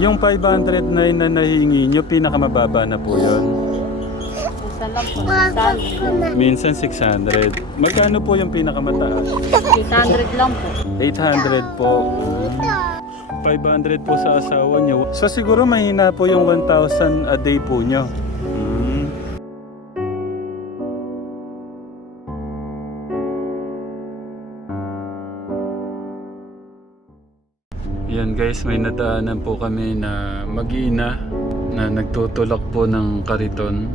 Yung 500 na yun na nahingi nyo, pinakamababa na po yun. Isa lang po. 600. Minsan 600. Magkano po yung pinakamataas? 800 lang po. 800 po. 500 po sa asawa nyo. So siguro mahina po yung 1,000 a day po nyo. Yan guys, may nadaanan po kami na mag-iina na nagtutulak po ng kariton.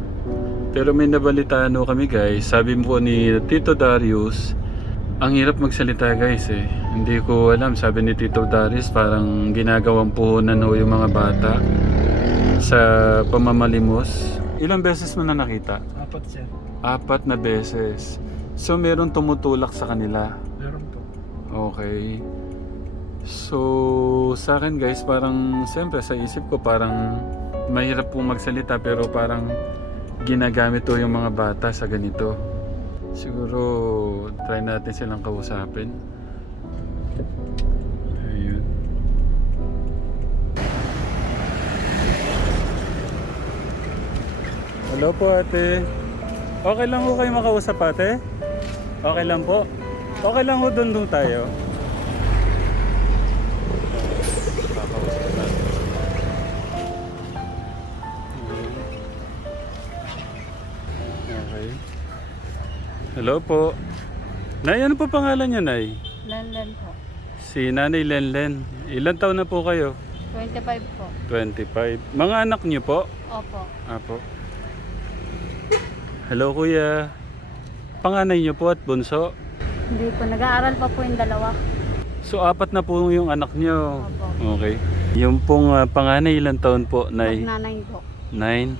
Pero may nabalitaan po kami guys, sabi po ni Tito Darius, ang hirap magsalita guys eh. Hindi ko alam, sabi ni Tito Darius parang ginagawang puhunan ho yung mga bata sa pamamalimos. Ilang beses mo na nakita? Apat sir. Apat na beses. So meron tumutulak sa kanila. Meron po. Okay. So, sa akin guys, parang siyempre sa isip ko parang mahirap pong magsalita pero parang ginagamit to yung mga bata sa ganito. Siguro try natin silang kausapin. Hello po ate. Okay lang ho kayo makausap ate? Okay lang po? Okay lang doon doon tayo. Hello po. Nay, ano po pangalan niya, Nay? Lanlan po. Si Nanay Lenlen. Ilan taon na po kayo? 25 po. 25. Mga anak niyo po? Opo. Apo. Hello, Kuya. Panganay niyo po at bunso? Hindi po. Nag-aaral pa po yung dalawa. So, apat na po yung anak niyo. Opo. Okay. Yung pong ah, panganay, ilang taon po, Nay? Nanay po. Nine.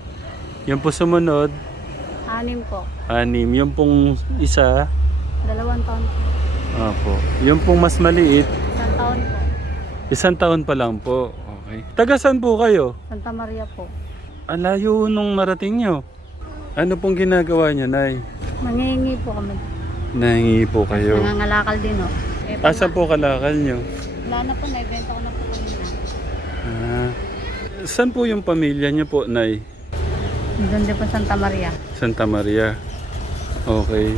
Yung po sumunod, Anim po. anim. Yung pong isa, Dalawang taon po. apo. Yung pong mas maliit, Isang taon po. isang taon pa lang po. Okay. Taga saan po kayo? Santa Maria po. Alayo nung marating nyo. Ano pong ginagawa niyo, Nay? Mangingi po kami. Nahingi po kayo. Nangangalakal din o. Eh, Asa po kalakal nyo? Wala na po. Naibenta ko na po kanina. Ah. Saan po yung pamilya niyo po, Nay? Doon din po Santa Maria. Santa Maria. Okay.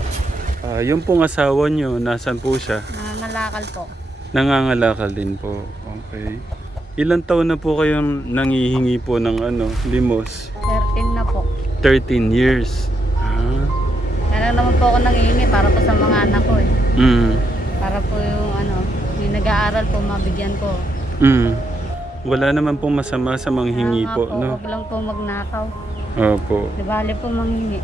Ah, yung pong asawa nyo, nasan po siya? Nangangalakal po. Nangangalakal din po. Okay. Ilan taon na po kayong nangihingi po ng ano, limos? 13 na po. 13 years. Ah. Kaya naman po ako nangihingi para po sa mga anak ko eh. Mm. Para po yung ano, yung nag-aaral po, mabigyan ko. Mm. Wala naman pong masama sa manghingi Kaya nga po, po, no? Huwag lang po magnakaw. Opo. Di bali po manghingi.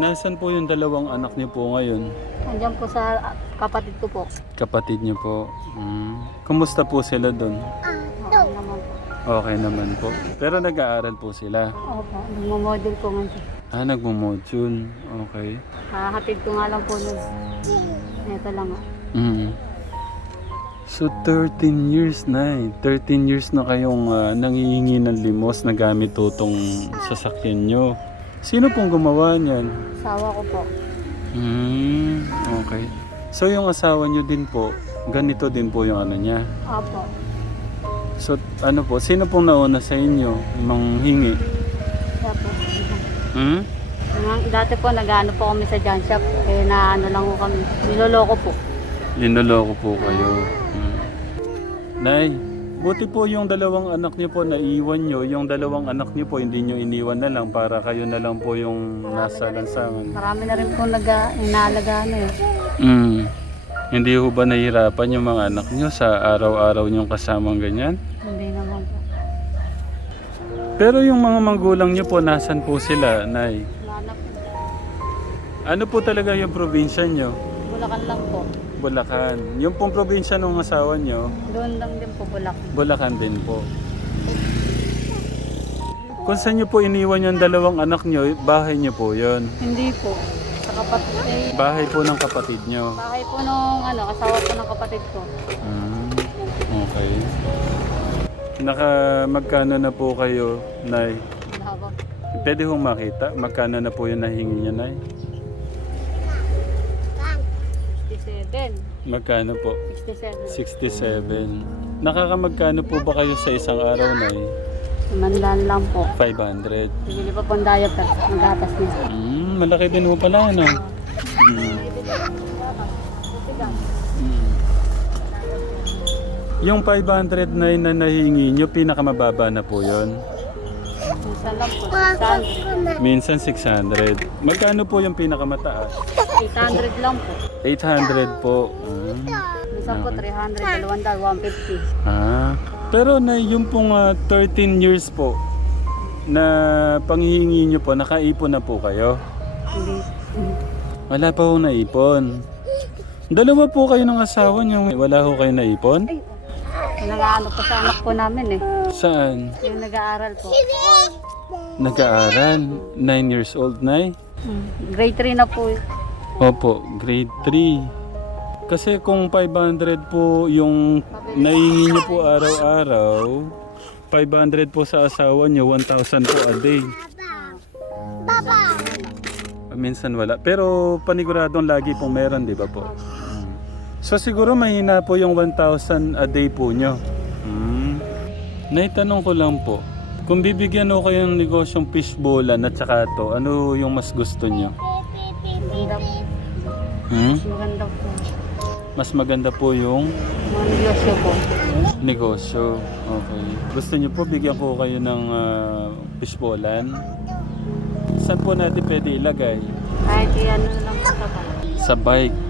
Nasaan po yung dalawang anak niyo po ngayon? Andiyan po sa kapatid ko po. Kapatid niyo po. Mm. Kumusta po sila doon? Okay naman po. Okay naman po. Pero nag-aaral po sila. Opo, nagmo-model po ngayon. Ah, nagmo-module. Okay. Hahatid ko nga lang po nun. Ito lang ah. Mm. So 13 years na eh. 13 years na kayong ah, nangihingi ng limos na gamit to tong sasakyan nyo. Sino pong gumawa niyan? Asawa ko po. Hmm, okay. So yung asawa nyo din po, ganito din po yung ano niya. Opo. So ano po, sino pong nauna sa inyo manghingi? Siya po. Hmm? Dati po nag-ano po kami sa John Shop. Eh na ano lang po kami. Niloloko po. Linoloko po kayo. Hmm. Nay, buti po yung dalawang anak niyo po naiwan nyo. Yung dalawang anak niyo po hindi nyo iniwan na lang para kayo na lang po yung nasa lansangan. Marami na rin po nag inaalagaan eh. Hmm. Hindi ho ba nahihirapan yung mga anak niyo sa araw-araw niyong kasamang ganyan? Hindi naman po. Pero yung mga magulang niyo po, nasan po sila, Nay? Wala na po. Ano po talaga yung probinsya niyo? Bulacan lang po. Bulacan. Yung pong probinsya ng asawa niyo, Doon lang din po Bulacan. Bulacan din po. Kung saan niyo po iniwan yung dalawang anak niyo, bahay niyo po yon. Hindi po. Sa kapatid eh. Bahay po ng kapatid niyo. Bahay po nung ano, asawa po ng kapatid ko. Hmm, okay. Naka magkano na po kayo, Nay? Wala po. Pwede hong makita, magkano na po yung nahingi niya, Nay? 67. Magkano po? 67. 67. Nakakamagkano po ba kayo sa isang araw na Mandan lang po. 500. Bibili pa po ang diaper. Magatas niya. Mm, malaki din po pala, ano? Mm. Mm. Yung 500 na yun na nahingi nyo, pinakamababa na po yon. Minsan lang po. 600. Minsan 600. Magkano po yung pinakamataas? 800 lang po. 800 po. Mm. Minsan po 300, 200, 150. Ah, pero na yung pong ah, 13 years po na panghihingi nyo po, nakaipon na po kayo? Hindi. Wala pa ho naipon. Dalawa po kayo ng asawa niyo. Wala ho kayo naipon? Yung nag-ano po sa anak po namin eh. Saan? Yung nag-aaral po. Nag-aaral. 9 years old na Hmm. Grade 3 na po. eh. Opo, grade 3. Kasi kung 500 po yung naihingi niyo po araw-araw, 500 po sa asawa niyo, 1,000 po a day. Minsan wala. Pero paniguradong lagi pong meron, di ba po? So siguro mahina po yung 1,000 a day po nyo. Hmm. Naitanong ko lang po, kung bibigyan ko kayo ng negosyong fishbowlan at saka to, ano yung mas gusto nyo? Hmm? Maganda po. Mas maganda po yung negosyo po. negosyo. Okay. Gusto nyo po bigyan ko kayo ng uh, fishbowlan? Saan po natin pwede ilagay? Kahit na lang sa pa. Sa bike.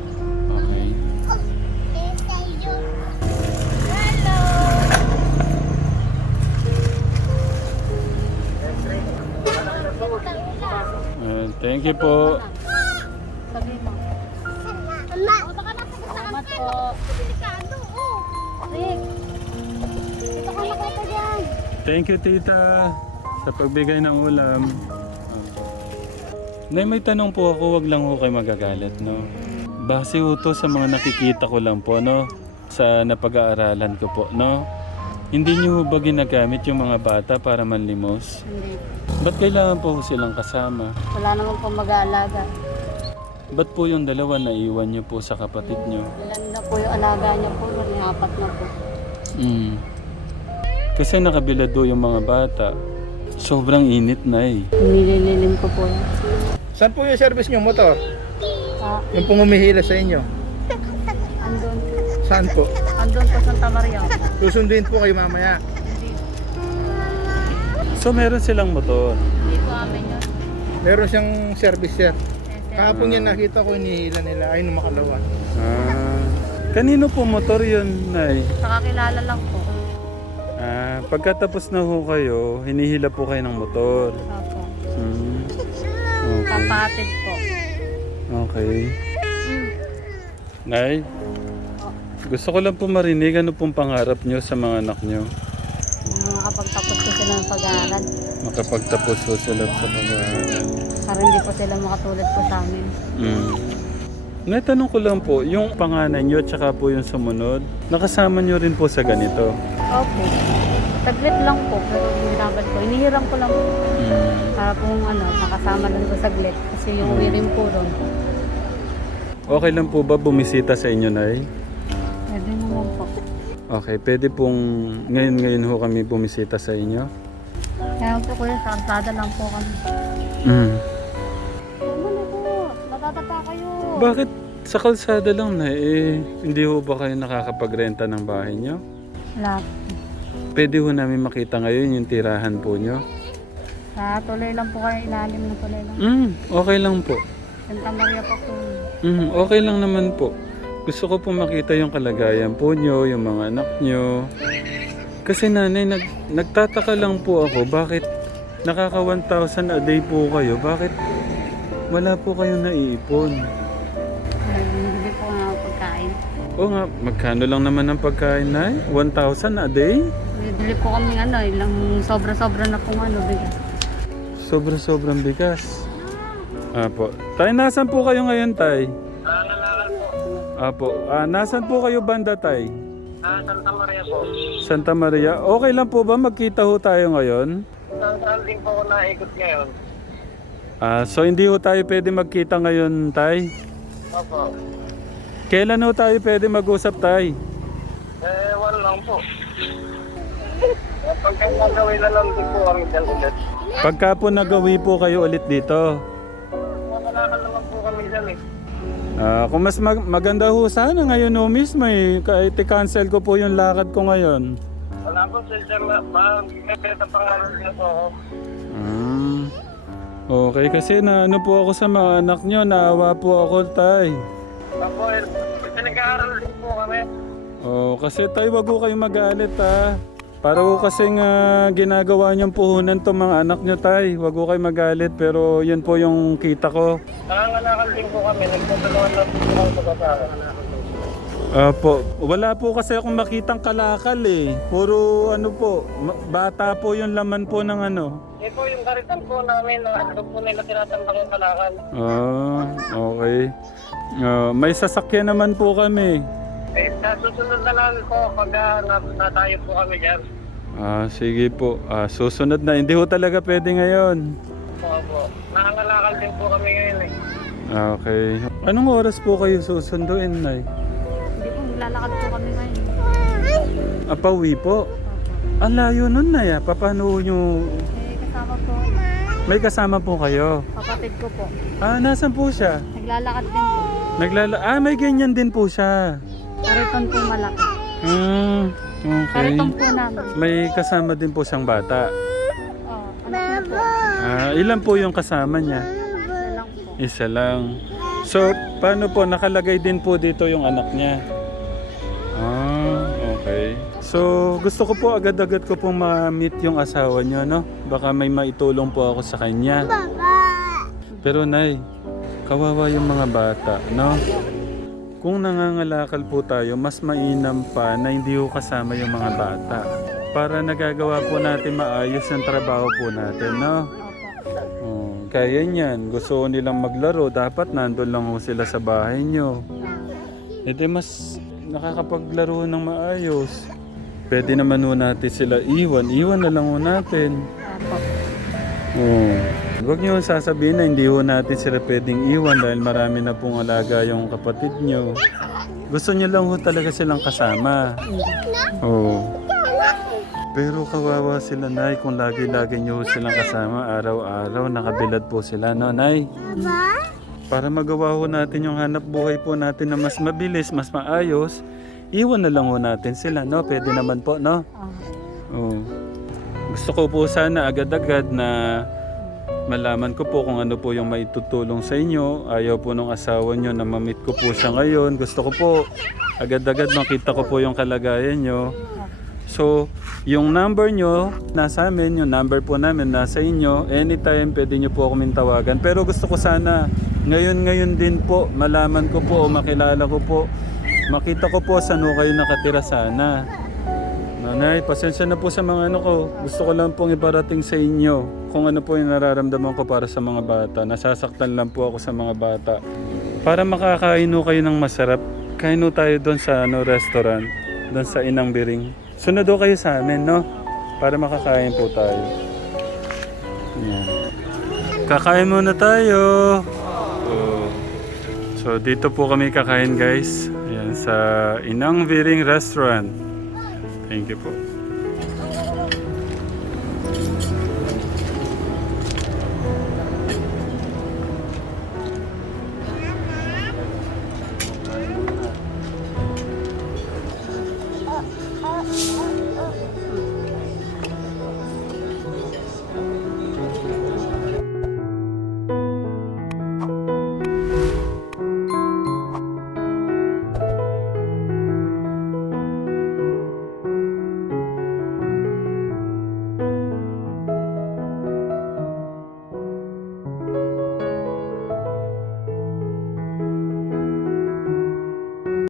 Thank you po. Sabi mo. Salamat po. Rick. Dito ka nakita dyan. Thank you, tita, sa pagbigay ng ulam. Nay, may tanong po ako, wag lang ho kayo magagalit, no? Base ho to sa mga nakikita ko lang po, no? Sa napag-aaralan ko po, no? Hindi niyo ho ba ginagamit yung mga bata para manlimos? Hindi. Ba't kailangan po silang kasama? Wala naman po mag-aalaga. Ba't po yung dalawa na iwan niyo po sa kapatid niyo? Ilan na po yung alaga niya po. May apat na po. Mm. Kasi nakabilad do yung mga bata. Sobrang init na eh. Nilililim ko po. Saan po yung service nyo motor? Ah, Yung pong umihila sa inyo? Saan po? Andun po Santa Maria. Susunduin po kayo mamaya. So meron silang motor. Hindi po amin yun. Meron siyang service sir. Kahapon yan nakita ko inihila nila ay nung makalawa. Ah. Kanino po motor yun, Nay? Nakakilala lang po. Ah, pagkatapos na ho kayo, hinihila po kayo ng motor. Opo. Hmm. Okay. Po. Okay. Nay, gusto ko lang po marinig ano pong pangarap nyo sa mga anak nyo. Nakapagtapos po sila ng pag-aaral. Makapagtapos po sila sa pag-aaral. Para hindi po sila makatulad po sa amin. Mm. Natanong ko lang po, yung panganay nyo tsaka po yung sumunod, nakasama nyo rin po sa ganito. Opo. Saglit lang po. Pero hinabad ko. Inihiram ko lang po. Mm. Para pong ano, makasama lang po saglit. Kasi yung uwi rin po doon. Okay lang po ba bumisita sa inyo, Nay? Pwede naman po. Okay, pwede pong ngayon-ngayon ho kami bumisita sa inyo? Kaya po kuya, sa kalsada lang po kami. Mm. Ano po? Natatapa kayo. Bakit sa kalsada lang na eh, hindi ho ba kayo nakakapagrenta ng bahay nyo? Wala. Pwede ho namin makita ngayon yung tirahan po nyo? Sa tuloy lang po kayo, ilalim ng tuloy lang. Mm, okay lang po. Santa Maria pa po. Mm, okay lang naman po. Gusto ko po makita yung kalagayan po nyo, yung mga anak nyo. Kasi nanay, nag, nagtataka lang po ako, bakit nakaka 1,000 a day po kayo? Bakit wala po kayong naiipon? Hindi po nga pagkain. Oo nga, magkano lang naman ang pagkain na 1,000 a day? Bibili po kami ano, ilang sobra-sobra na pong ano, bigas. Sobra-sobrang bigas. Apo. Tay, nasan po kayo ngayon, Tay? Apo. Ah, nasan po kayo banda, Tay? Ah, Santa Maria po. Santa Maria. Okay lang po ba magkita ho tayo ngayon? Saan din po ako naikot ngayon? Ah, so hindi ho tayo pwede magkita ngayon, Tay? Opo. Kailan ho tayo pwede mag-usap, Tay? Eh, wala lang po. Pagka nagawin na lang din po kami dyan ulit. Pagka po nagawi po kayo ulit dito, ah, kung mas mag- maganda ho sana ngayon ho mismo eh, kahit i-cancel ko po yung lakad ko ngayon. Wala po baka may peta pangalan niya po. Hmm. Okay, kasi na ano po ako sa mga anak nyo, naawa po ako tay. Ako, eh, pinag-aaral din po kami. Oh, kasi tay, wag ko kayo magalit ha. Para ko kasing ah, ginagawa niyong puhunan to mga anak nyo tay. Wag ko kayo magalit pero yun po yung kita ko. Nangangalakal din po kami. Nagtutulungan lang po kami sa kasama. Apo, wala po kasi akong makitang kalakal eh. Puro ano po, bata po yung laman po ng ano. Eh po, yung karitan po namin, na ano po nila tinatambak yung kalakal. Ah, okay. Ah, may sasakyan naman po kami. Eh, sa susunod na lang po, pag uh, natayo po kami dyan. Ah, sige po. Ah, susunod na. Hindi ho talaga pwede ngayon. Opo. Nangangalakal din po kami ngayon eh. Ah, Okay. Anong oras po kayo susunduin, Nay? Hindi po, maglalakad po kami ngayon. Apawi po. Ang layo nun, Nay. ah. Paano nyo... Eh, kasama po, May kasama po kayo. kapatid ko po. Ah, nasan po siya? Naglalakad din po. Naglala... Ah, may ganyan din po siya. Kariton po malaki. Hmm, okay. Kariton po namin. May kasama din po siyang bata. Oh, anak niya po. Ah, ilan po yung kasama niya? Isa lang po. Isa lang. So, paano po? Nakalagay din po dito yung anak niya. Ah, okay. So, gusto ko po agad-agad ko pong ma-meet yung asawa niyo, no? Baka may maitulong po ako sa kanya. Pero, Nay, kawawa yung mga bata, no? Kung nangangalakal po tayo, mas mainam pa na hindi ko kasama yung mga bata. Para nagagawa po natin maayos yung trabaho po natin, no? Oh, kaya niyan. Gusto nilang maglaro. Dapat nandun lang ho sila sa bahay nyo. E mas nakakapaglaro ng maayos. Pwede naman ho natin sila iwan. Iwan na lang ho natin. Opo. Oh. Huwag niyo sasabihin na hindi ho natin sila pwedeng iwan dahil marami na pong alaga yung kapatid nyo. Gusto niyo lang ho talaga silang kasama. Oo. Pero kawawa sila, Nay, kung lagi-lagi niyo ho silang kasama araw-araw, nakabilad po sila, no, Nay? Para magawa ho natin yung hanap buhay po natin na mas mabilis, mas maayos, iwan na lang ho natin sila, no? Pwede naman po, no? Oh. Oo. Gusto ko po sana agad-agad na malaman ko po kung ano po yung maitutulong sa inyo. Ayaw po nung asawa nyo na mamit ko po siya ngayon. Gusto ko po agad-agad makita ko po yung kalagayan nyo. So, yung number nyo nasa amin, yung number po namin nasa inyo. Anytime pwede nyo po ako tawagan. Pero gusto ko sana ngayon-ngayon din po malaman ko po o makilala ko po. Makita ko po saan kayo nakatira sana. Nanay, pasensya na po sa mga ano ko. Gusto ko lang pong ibarating sa inyo kung ano po yung nararamdaman ko para sa mga bata. Nasasaktan lang po ako sa mga bata. Para makakain kayo ng masarap, kain tayo doon sa ano, restaurant, doon sa Inang Biring. Sunod ho kayo sa amin, no? Para makakain po tayo. Yan. Kakain muna tayo. So dito po kami kakain guys. Ayan, sa Inang Biring Restaurant. Thank you po.